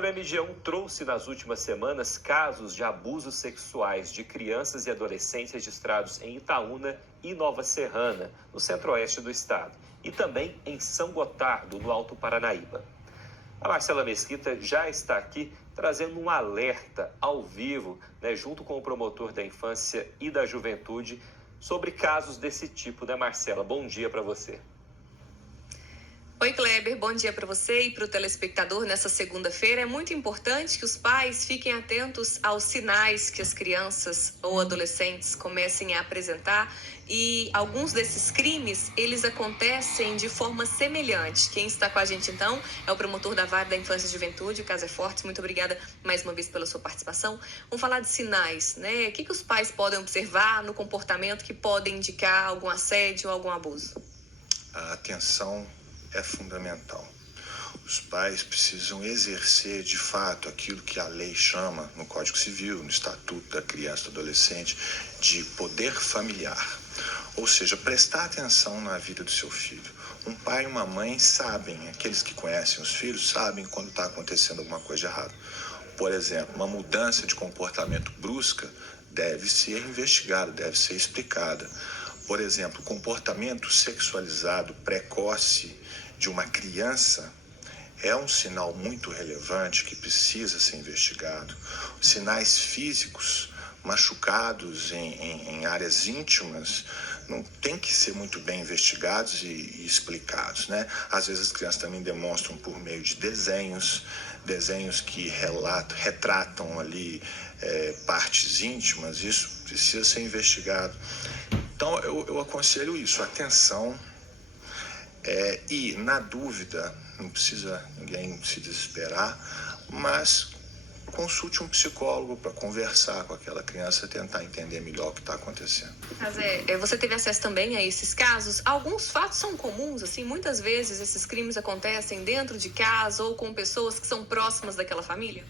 Olha, o MG1 trouxe nas últimas semanas casos de abusos sexuais de crianças e adolescentes registrados em Itaúna e Nova Serrana, no centro-oeste do estado, e também em São Gotardo, no Alto Paranaíba. A Marcela Mesquita já está aqui trazendo um alerta ao vivo, junto com o promotor da infância e da juventude, sobre casos desse tipo, né, Marcela? Bom dia para você. Oi, Kleber, bom dia para você e para o telespectador. Nessa segunda-feira é muito importante que os pais fiquem atentos aos sinais que as crianças ou adolescentes comecem a apresentar, e alguns desses crimes, eles acontecem de forma semelhante. Quem está com a gente então é o promotor da Vara da Infância e Juventude, o caso é forte. Muito obrigada mais uma vez pela sua participação. Vamos falar de sinais, né? O que os pais podem observar no comportamento que podem indicar algum assédio ou algum abuso? A atenção é fundamental. Os pais precisam exercer de fato aquilo que a lei chama no Código Civil, no Estatuto da Criança e do Adolescente, de poder familiar. Ou seja, prestar atenção na vida do seu filho. Um pai e uma mãe sabem, aqueles que conhecem os filhos sabem quando está acontecendo alguma coisa de errado. Por exemplo, uma mudança de comportamento brusca deve ser investigada, deve ser explicada. Por exemplo, comportamento sexualizado precoce de uma criança é um sinal muito relevante que precisa ser investigado. Sinais físicos, machucados em áreas íntimas, não tem que ser muito bem investigados e explicados, né? Às vezes as crianças também demonstram por meio de desenhos que retratam ali partes íntimas. Isso precisa ser investigado. Então eu aconselho isso, atenção, e na dúvida, não precisa ninguém se desesperar, mas consulte um psicólogo para conversar com aquela criança e tentar entender melhor o que está acontecendo. Mas você teve acesso também a esses casos? Alguns fatos são comuns, assim, muitas vezes esses crimes acontecem dentro de casa ou com pessoas que são próximas daquela família?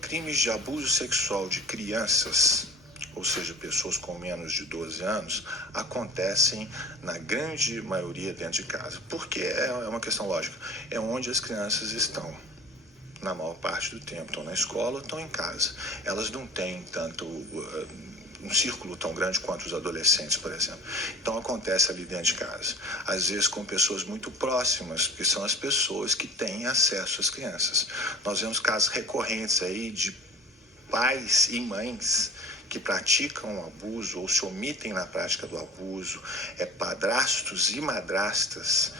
Crimes de abuso sexual de crianças, ou seja, pessoas com menos de 12 anos, acontecem na grande maioria dentro de casa. Porque é uma questão lógica, é onde as crianças estão. Na maior parte do tempo estão na escola ou estão em casa. Elas não têm tanto um círculo tão grande quanto os adolescentes, por exemplo. Então acontece ali dentro de casa. Às vezes com pessoas muito próximas, que são as pessoas que têm acesso às crianças. Nós vemos casos recorrentes aí de pais e mães que praticam abuso ou se omitem na prática do abuso, padrastos e madrastas.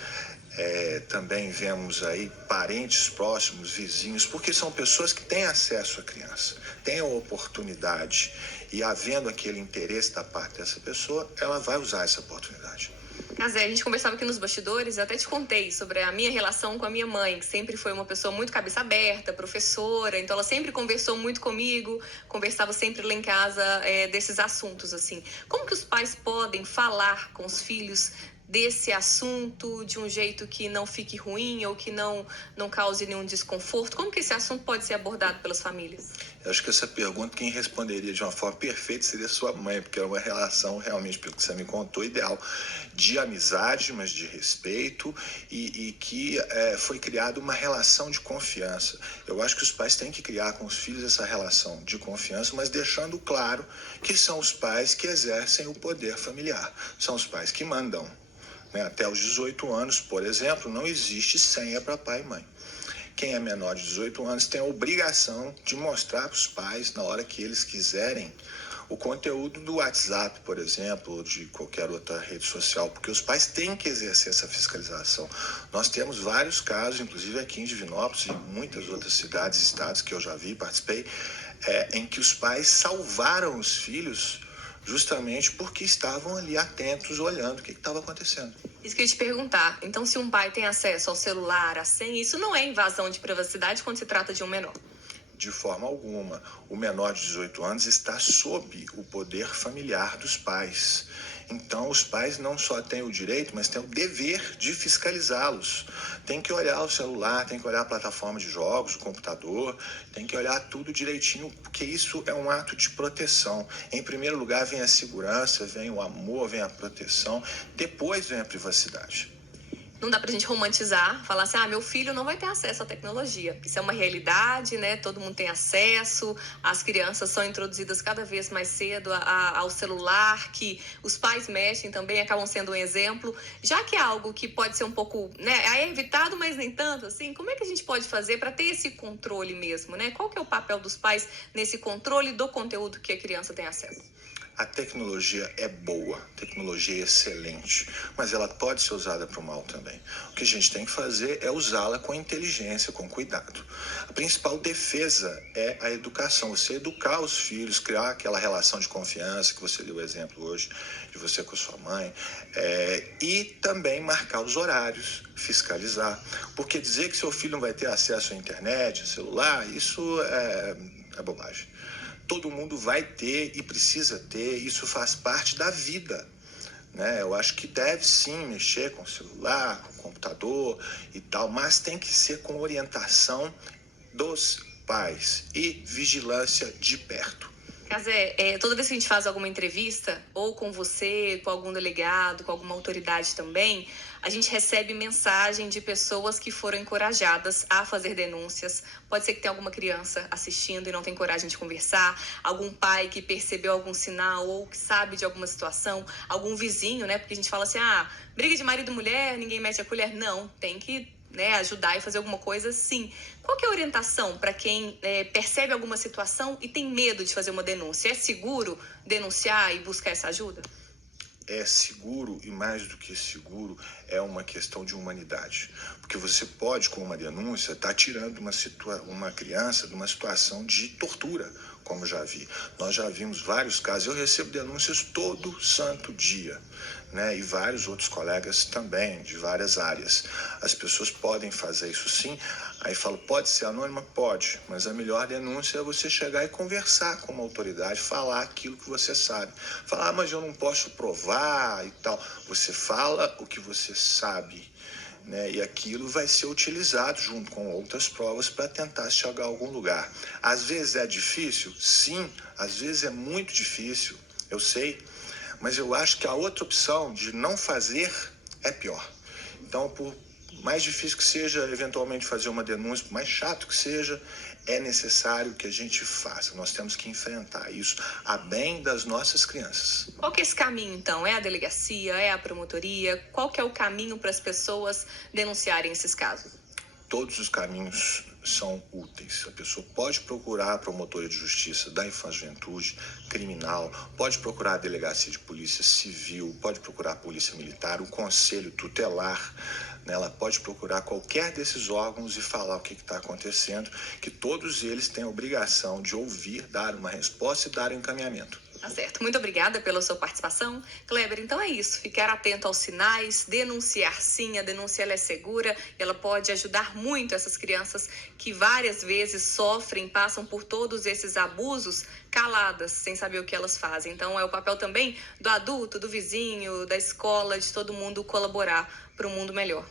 Também vemos aí parentes próximos, vizinhos, porque são pessoas que têm acesso à criança, têm a oportunidade, e havendo aquele interesse da parte dessa pessoa, ela vai usar essa oportunidade. Casé, a gente conversava aqui nos bastidores, eu até te contei sobre a minha relação com a minha mãe, que sempre foi uma pessoa muito cabeça aberta, professora, então ela sempre conversou muito comigo, conversava sempre lá em casa desses assuntos, assim. Como que os pais podem falar com os filhos desse assunto de um jeito que não fique ruim ou que não cause nenhum desconforto? Como que esse assunto pode ser abordado pelas famílias? Eu acho que essa pergunta, quem responderia de uma forma perfeita seria sua mãe, porque era uma relação realmente, pelo que você me contou, ideal, de amizade, mas de respeito, e que foi criada uma relação de confiança. Eu acho que os pais têm que criar com os filhos essa relação de confiança, mas deixando claro que são os pais que exercem o poder familiar, são os pais que mandam. Até os 18 anos, por exemplo, não existe senha para pai e mãe. Quem é menor de 18 anos tem a obrigação de mostrar para os pais, na hora que eles quiserem, o conteúdo do WhatsApp, por exemplo, ou de qualquer outra rede social, porque os pais têm que exercer essa fiscalização. Nós temos vários casos, inclusive aqui em Divinópolis e muitas outras cidades e estados que eu já vi, participei, em que os pais salvaram os filhos justamente porque estavam ali atentos, olhando o que estava acontecendo. Isso que eu ia te perguntar. Então, se um pai tem acesso ao celular, à senha, isso não é invasão de privacidade quando se trata de um menor? De forma alguma. O menor de 18 anos está sob o poder familiar dos pais. Então, os pais não só têm o direito, mas têm o dever de fiscalizá-los. Tem que olhar o celular, tem que olhar a plataforma de jogos, o computador, tem que olhar tudo direitinho, porque isso é um ato de proteção. Em primeiro lugar vem a segurança, vem o amor, vem a proteção, depois vem a privacidade. Não dá pra gente romantizar, falar assim, meu filho não vai ter acesso à tecnologia. Isso é uma realidade, né? Todo mundo tem acesso, as crianças são introduzidas cada vez mais cedo ao celular, que os pais mexem também, acabam sendo um exemplo. Já que é algo que pode ser um pouco, né, é evitado, mas nem tanto, assim, como é que a gente pode fazer para ter esse controle mesmo, né? Qual que é o papel dos pais nesse controle do conteúdo que a criança tem acesso? A tecnologia é boa, a tecnologia é excelente, mas ela pode ser usada para o mal também. O que a gente tem que fazer é usá-la com inteligência, com cuidado. A principal defesa é a educação, você educar os filhos, criar aquela relação de confiança que você deu o exemplo hoje de você com a sua mãe, e também marcar os horários, fiscalizar. Porque dizer que seu filho não vai ter acesso à internet, ao celular, isso é bobagem. Todo mundo vai ter e precisa ter, isso faz parte da vida, né? Eu acho que deve sim mexer com o celular, com o computador e tal, mas tem que ser com orientação dos pais e vigilância de perto. Cazé, toda vez que a gente faz alguma entrevista, ou com você, com algum delegado, com alguma autoridade também, a gente recebe mensagem de pessoas que foram encorajadas a fazer denúncias. Pode ser que tenha alguma criança assistindo e não tem coragem de conversar, algum pai que percebeu algum sinal ou que sabe de alguma situação, algum vizinho, né? Porque a gente fala assim, briga de marido e mulher, ninguém mete a colher. Não, tem que, né, ajudar e fazer alguma coisa, sim. Qual que é a orientação para quem percebe alguma situação e tem medo de fazer uma denúncia? É seguro denunciar e buscar essa ajuda? É seguro e, mais do que seguro, é uma questão de humanidade. Porque você pode, com uma denúncia, estar tirando uma criança de uma situação de tortura, como já vi. Nós já vimos vários casos. Eu recebo denúncias todo santo dia, né? E vários outros colegas também, de várias áreas. As pessoas podem fazer isso sim. Aí falo, pode ser anônima? Pode. Mas a melhor denúncia é você chegar e conversar com uma autoridade, falar aquilo que você sabe. Falar, mas eu não posso provar e tal. Você fala o que você sabe, né? E aquilo vai ser utilizado junto com outras provas para tentar chegar a algum lugar. Às vezes é difícil? Sim. Às vezes é muito difícil, eu sei. Mas eu acho que a outra opção de não fazer é pior. Então, por mais difícil que seja eventualmente fazer uma denúncia, por mais chato que seja, é necessário que a gente faça. Nós temos que enfrentar isso a bem das nossas crianças. Qual que é esse caminho, então? É a delegacia? É a promotoria? Qual que é o caminho para as pessoas denunciarem esses casos? Todos os caminhos são úteis. A pessoa pode procurar a promotoria de justiça da infância e juventude, criminal, pode procurar a delegacia de polícia civil, pode procurar a polícia militar, o conselho tutelar, né? Ela pode procurar qualquer desses órgãos e falar o que está acontecendo, que todos eles têm a obrigação de ouvir, dar uma resposta e dar um encaminhamento. Tá certo. Muito obrigada pela sua participação. Kleber, então é isso. Ficar atento aos sinais, denunciar sim. A denúncia ela é segura, ela pode ajudar muito essas crianças que várias vezes sofrem, passam por todos esses abusos caladas, sem saber o que elas fazem. Então é o papel também do adulto, do vizinho, da escola, de todo mundo colaborar para um mundo melhor.